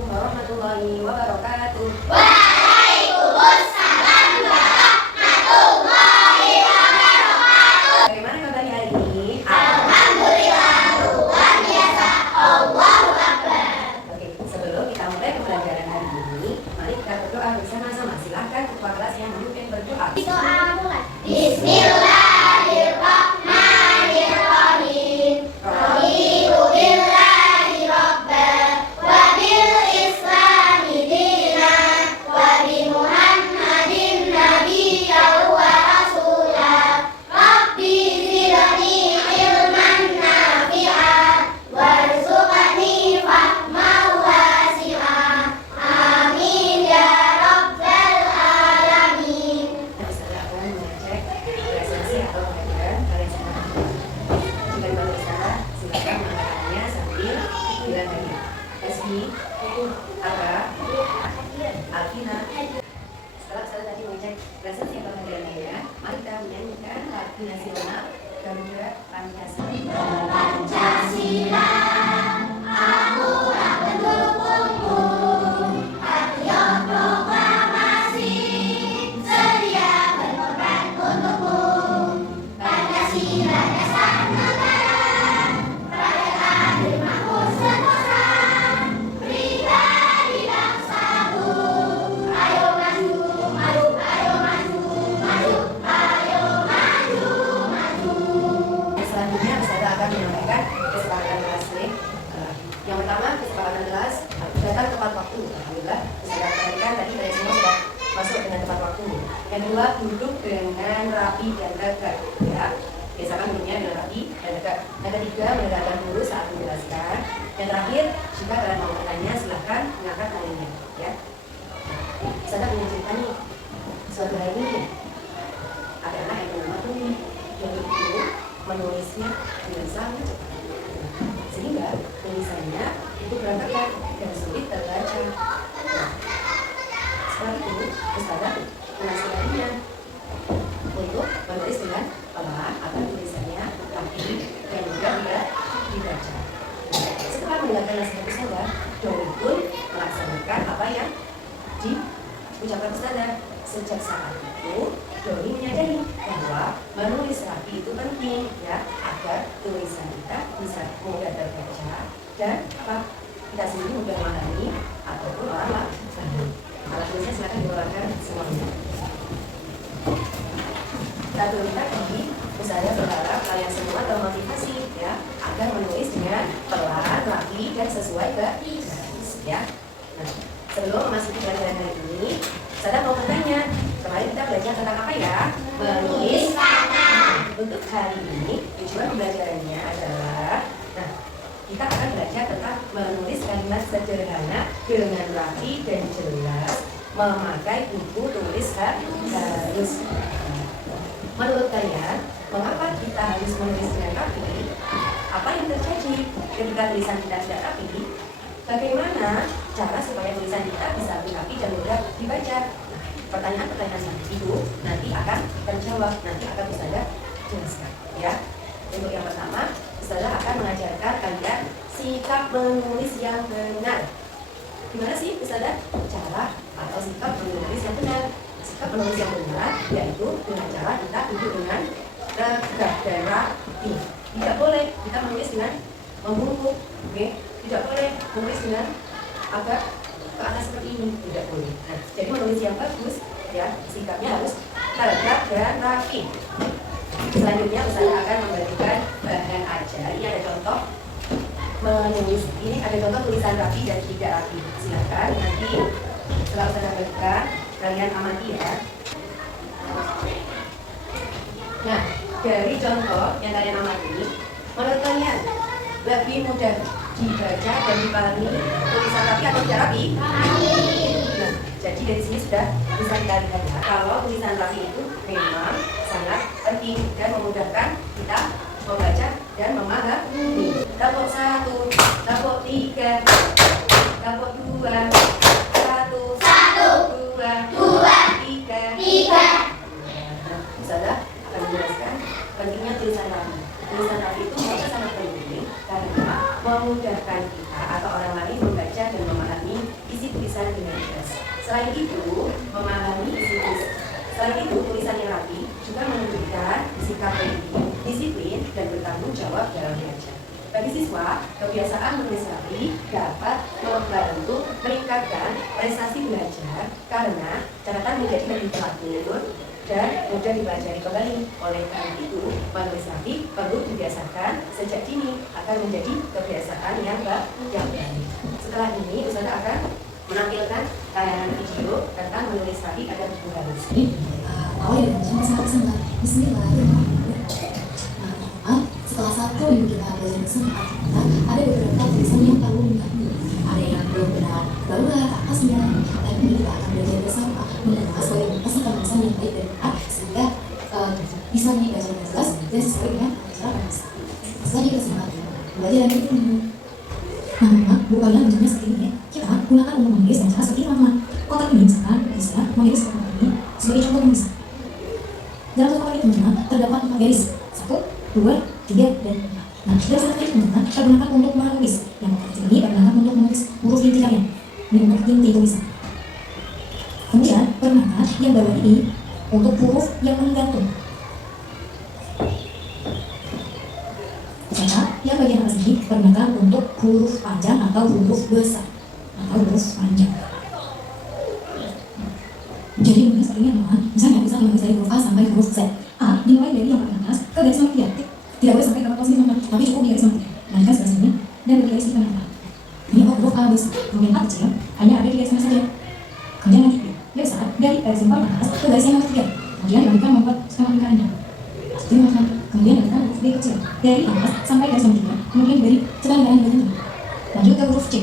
Assalamualaikum warahmatullahi wabarakatuh. Waalaikumsalam warahmatullahi wabarakatuh. Bagaimana kabarnya hari ini? Alhamdulillah, luar biasa. Allahu Akbar. Oke, sebelum kita mulai pembelajaran hari ini, mari kita berdoa bersama-sama. Silahkan ketua kelas yang memimpin berdoa. Doa mulai. Bismillahirrahmanirrahim. Raditu billahi rabban wa bil islami dinan wa bi Muhammadin nabiyyan wa rasulah. Rabbi zidni ilman nafi'an warzuqni fahman wasi'an. Amin ya rabbal alamin. Saya akan mengecek presensi atau pembelajaran kalian semua. Jika baru salah, silakan mengatakannya sambil bilang tadi. Esmi, Aga, Alvina. Setelah saya tadi mengecek presensi atau pembelajarannya, mari kita menyanyikan lagu nasional dan juga Pancasila. Pancasila, akulah pendukungmu. Patriot proklamasi, sedia berkorban untukmu. Pancasila dasar negara, rakyat adil makmur sentosa, pribadi bangsaku. Ayo maju, maju, ayo maju, maju, ayo maju, maju. Selanjutnya saya akan menyampaikan kesepakatan kelas B. Yang pertama, kesepakatan kelas datang tepat waktu. Alhamdulillah, kesepakatan perhatikan tadi kalian semua sudah masuk dengan tepat waktu. Yang kedua, duduk dengan rapi dan tegak. Ya, biasakan duduknya dengan rapi dan tegak. Yang ketiga, mendengarkan dulu saat menjelaskan. Yang terakhir, jika kalian mau bertanya, silahkan mengangkat tangannya. Ya, saya punya cerita nih. Suatu hari ada anak yang bernama Tumi. Yang itu menulisnya dengan sangat cepat, sehingga tulisannya itu berantakan dan sulit terbaca. Setelah itu, Ustazah menasihatinya untuk menulis dengan pelan agar tulisannya rapi dan mudah dibaca. Setelah mendengarkan nasihat Ustazah, Doni pun melaksanakan apa yang diucapkan Ustazah. Sejak saat itu, Doni menyadari bahwa menulis rapi itu penting, ya, agar tulisan kita bisa mudah terbaca dan kita sendiri mudah memahami ataupun orang lain. Alat tulisnya silakan dikeluarkan semuanya. Satu tadi, saya berharap kalian semua termotivasi, ya, agar menulis dengan pelan, rapi dan sesuai garis, ya. Nah, sebelum memasuki pelajaran hari ini, saya mau bertanya, kemarin kita belajar tentang apa ya? Menulis kata. Untuk hari ini, tujuan pembelajarannya adalah, nah, kita akan belajar tentang menulis kalimat sederhana dengan rapi dan jelas, memakai buku tulis harus. Menurut kalian, mengapa kita harus menulis dengan rapi? Apa yang terjadi ketika tulisan kita tidak rapi? Bagaimana cara supaya tulisan kita bisa rapi dan mudah dibaca? Nah, pertanyaan-pertanyaan itu nanti akan terjawab, nanti akan Ustazah jelaskan, ya. Untuk yang pertama, Ustazah akan mengajarkan kalian sikap menulis yang benar. Gimana sih Ustazah cara atau sikap menulis yang benar? Sikap menulis yang benar yaitu dengan cara kita duduk dengan tegak dan rapi. Tidak boleh kita menulis dengan membungkuk, oke? Tidak boleh menulis dengan agak ke atas seperti ini, tidak boleh. Nah, jadi menulis yang bagus, ya, sikapnya harus tegak dan rapi. Selanjutnya saya akan memberikan bahan ajar. Ini ada contoh menulis. Ini ada contoh tulisan rapi dan tidak rapi. Silakan nanti setelah saya berikan, kalian amati ya. Nah, dari contoh yang kalian amati, menurut kalian lebih mudah dibaca dan dipahami tulisan rapi atau tidak rapi? Nah, jadi dari sini sudah bisa kita lihat ya, kalau tulisan rapi itu memang sangat penting dan memudahkan kita membaca dan memahami. Tabok 1, tabok 3, tabok 2, 1, 2, 3. Ustazah akan menjelaskan pentingnya tulisan rapi. Tulisan rapi itu sangat penting karena memudahkan kita atau orang lain membaca dan memahami Selain itu, memahami isi tulis. Selain itu, tulisan yang rapi juga menunjukkan sikap pendidik, disiplin, dan bertanggung jawab dalam belajar. Bagi siswa, kebiasaan menulis rapi dapat membantu meningkatkan prestasi belajar karena catatan menjadi lebih teratur dan mudah dipelajari kembali. Oleh karena itu, menulis rapi perlu dibiasakan sejak dini agar menjadi kebiasaan yang baik. Setelah ini, Ustazah akan menampilkan tayangan video tentang menulis rapi agar bagus. Awalnya dengan cara sangat-sangat Bismillahirrahmanirrahim. Setelah satu minggu kita belajar bersama, ada beberapa tulisan yang perlu diketahui. Ada yang belum benar, barulah atasnya. Tapi kita akan belajar bersama mengenal kualitas tulisan yang baik dan benar sehingga bisa dibaca dengan jelas dan sesuai dengan cara bahasa. Selanjutnya kesempatan belajar yang itu. Nah, bukannya bentuknya seperti ini ya. Kita gunakan untuk menulis dengan cara seperti nama. Kotak ini misalkan bisa menulis kotak ini sebagai contoh menulis. Dalam kotak ini teman-teman terdapat 4 garis. 1, 2, 3, dan 4. Nah, dalam kotak ini teman-teman kita gunakan untuk menulis. Yang kotak kecil ini kita gunakan untuk menulis huruf inti kalian. Ini untuk inti tulisan. Kemudian pergunakan yang bawah ini untuk huruf yang menggantung. Cara yang bagian atas ini pergunakan untuk huruf panjang atau huruf besar atau huruf panjang. Jadi mungkin seperti ini teman, misalnya bisa menulis dari huruf A sampai huruf Z. A dimulai dari yang paling atas ke garis nomor 3. Tidak boleh sampai ke posisi nomor, tapi cukup di garis nomor 3. Lanjutkan sebelah sini dan beri garis di kanan. Ini huruf A besar, kemudian A kecil hanya ada di garis nomor saja. Kemudian nanti B besar dari garis yang paling atas ke garis yang nomor 3. Kemudian lanjutkan membuat skema lingkarannya. Kemudian lanjutkan huruf B kecil dari atas sampai garis nomor 3. Kemudian dari skema lingkaran di bagian tengah. Lanjut ke huruf C.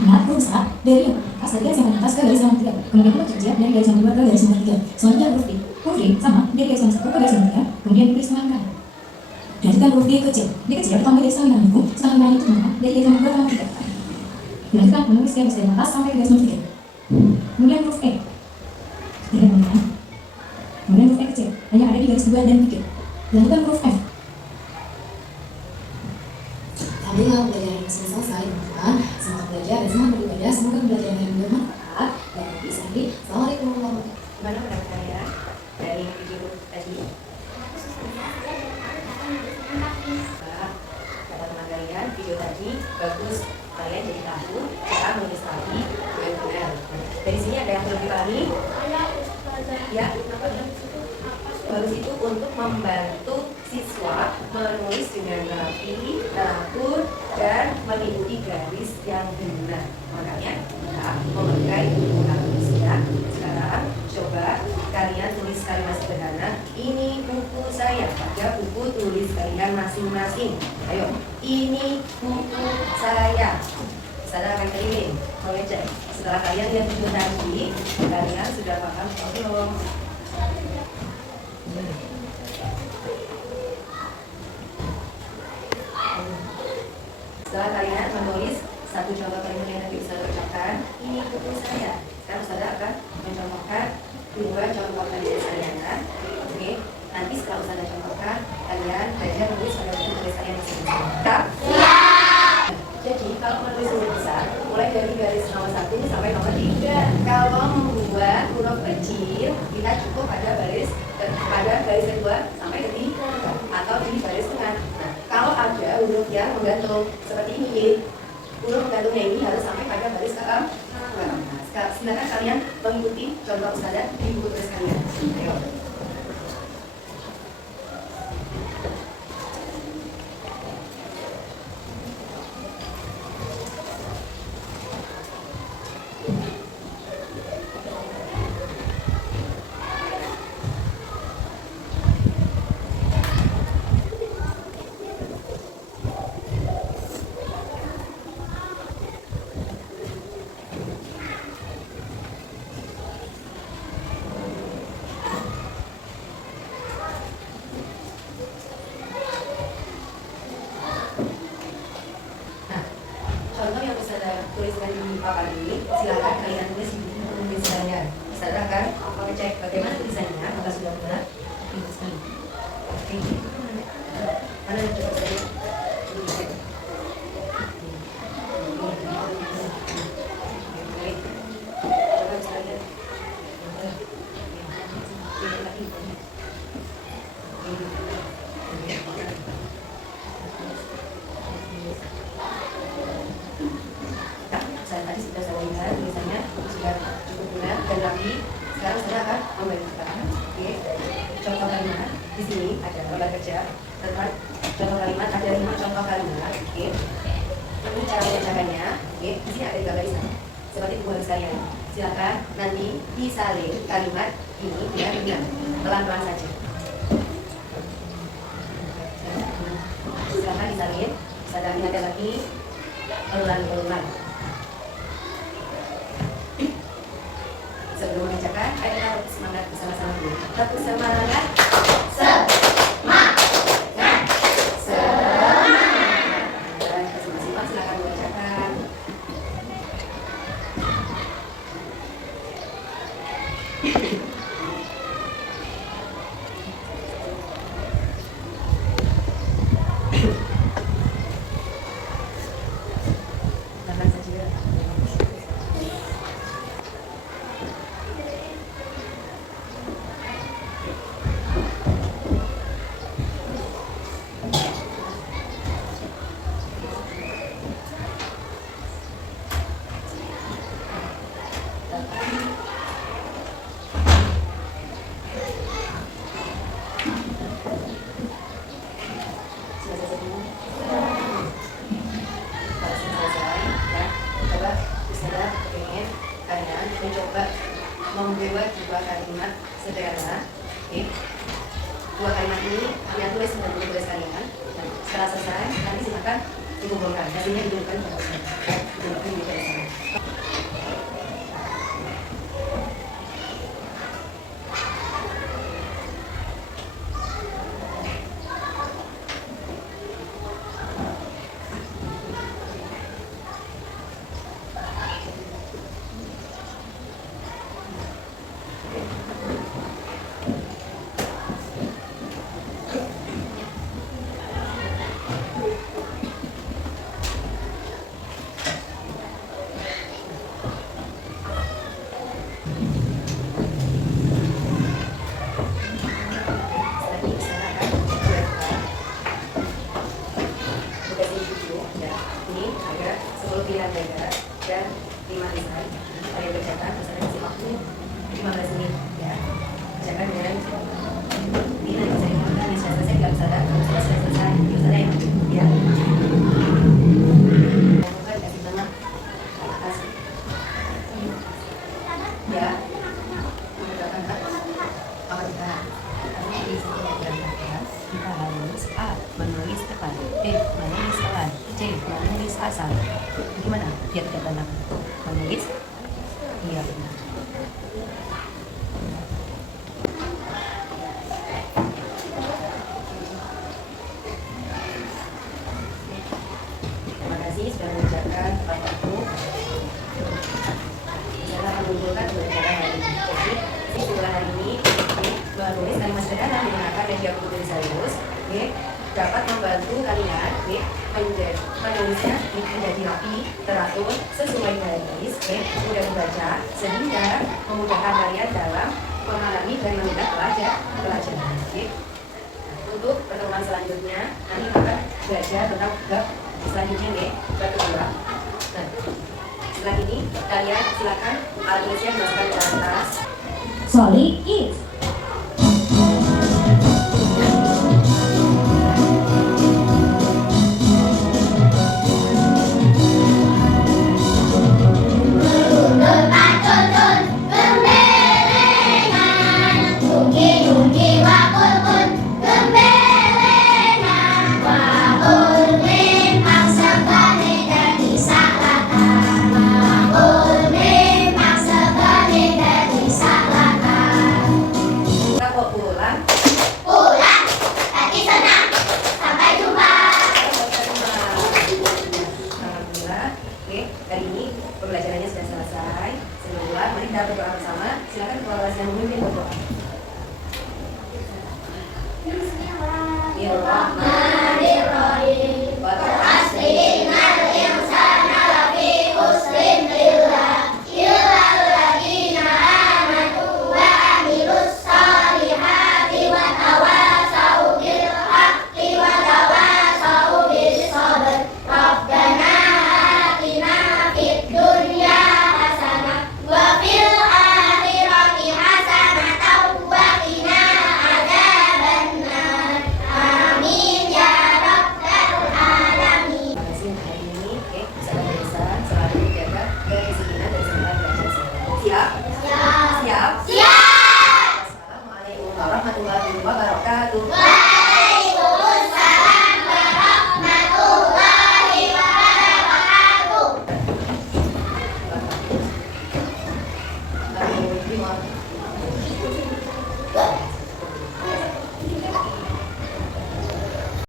Ingat huruf besar dari yang atas dari garis yang atas ke garis nomor 3. Kemudian huruf kecil dari garis nomor 2 ke garis nomor 3. Selanjutnya huruf D. Huruf D sama dari garis nomor 1 ke garis nomor 3. Kemudian garis nomor 4. Lanjutkan huruf D kecil. D kecil ditambah garis nomor 5. Sekarang lingkaran itu dari garis nomor 2 ke nomor 3. Dilanjutkan menulis garis dari atas sampai garis nomor 3. Kemudian huruf E. Kemudian huruf E kecil hanya ada di garis 2 dan 3. Lanjutkan huruf F. Alhamdulillah pelajaran yang selesai teman-teman. Semangat belajar dan semangat beribadah. Semoga pembelajaran yang bermanfaat dan bisa di. Assalamualaikum warahmatullahi wabarakatuh. Gimana pendapat kalian dari video tadi? Kata teman kalian, video tadi bagus. Kalian jadi tahu cara menulis rapi dengan benar. Dari sini ada yang perlu dipahami? Ya, bagus itu untuk membantu siswa menulis dengan rapi, teratur, dan mengikuti garis yang benar. Makanya kita memakai buku bagus ya. Sekarang coba kalian tulis kalimat sederhana. Ini buku saya. Pada buku tulis kalian masing-masing. Ayo, ini buku saya. Saya akan keliling, mengecek. Setelah kalian lihat video tadi, kalian sudah paham atau belum? Setelah kalian menulis satu contoh kalimat yang nanti bisa ucapkan, ini buku saya. Sekarang saya akan mencontohkan 2 contoh kalimat sederhana. Oke, nanti setelah saya contohkan, kalian belajar menulis pada buku tulis kalian masing-masing. Jadi kalau menulis huruf besar, mulai dari garis nomor 1 sampai nomor 3. Kalau membuat huruf kecil, kita cukup pada garis kedua sampai ketiga atau di garis tengah. Nah, kalau ada huruf yang menggantung seperti ini, huruf menggantungnya ini harus sampai pada garis keempat. Nah, silakan kalian mengikuti contoh Ustazah di buku tulis kalian. Ayo. Contoh yang bisa tuliskan di papan ini, silakan kalian tulis di buku tulisannya. Saya akan mengecek bagaimana tulisannya, apakah sudah benar. Oke, mana yang coba saya dicek. Baik, coba sekali baca tentang contoh kalimat. Ada 5 contoh kalimat. Oke. Ini cara membacakannya. Oke. Di sini ada 3 barisan. Seperti buku sekalian. Silakan nanti disalin kalimat ini biar benar. Pelan-pelan saja. Silakan disalin. Sadar ada lagi. Pelan-pelan. Sebelum membacakan, ayo kita semangat bersama-sama dulu. Tepuk semangat. Semangat. Dan masing-masing silakan membacakan. Silakan saja. Mencoba membuat 2 kalimat sederhana. Oke. 2 kalimat ini kalian tulis dengan tulis kalian. Dan setelah selesai, nanti silakan dikumpulkan. Hasilnya didudukkan di sana. Didudukkan di sana. Dan 5 desain. Saya bacakan, saya kasih waktu 15 menit ya. Bacakan dengan ini nanti saya ingatkan ini sudah selesai, nggak usah selesai, selesai ya. Bukan kasih tengah atas ya. Bacakan apa kita? Karena ini setiap berantakan kita harus A. Menulis depan, B. Menulis depan, C. Menulis asal. Gimana? Biar tidak berantakan. Menulis, iya benar. Terima kasih sudah mengerjakan tepat waktu. Saya akan mengumpulkan pembelajaran hari ini. Jadi, setelah hari ini, menulis kalimat sederhana menggunakan media buku tulis dapat membantu kalian menulisnya menjadi rapi, teratur, sesuai garis, mudah dibaca, sehingga memudahkan kalian dalam memahami dan meminta pelajaran. Untuk pertemuan selanjutnya, nanti akan belajar tentang bab selanjutnya, bab kedua. Nah, setelah ini kalian silakan alat tulisnya dimasukkan ke dalam tas. Solid it. Hari ini pembelajarannya sudah selesai. Semua, mari kita berdoa bersama. Silakan ketua kelas yang memimpin berdoa. Bismillahirrahmanirrahim.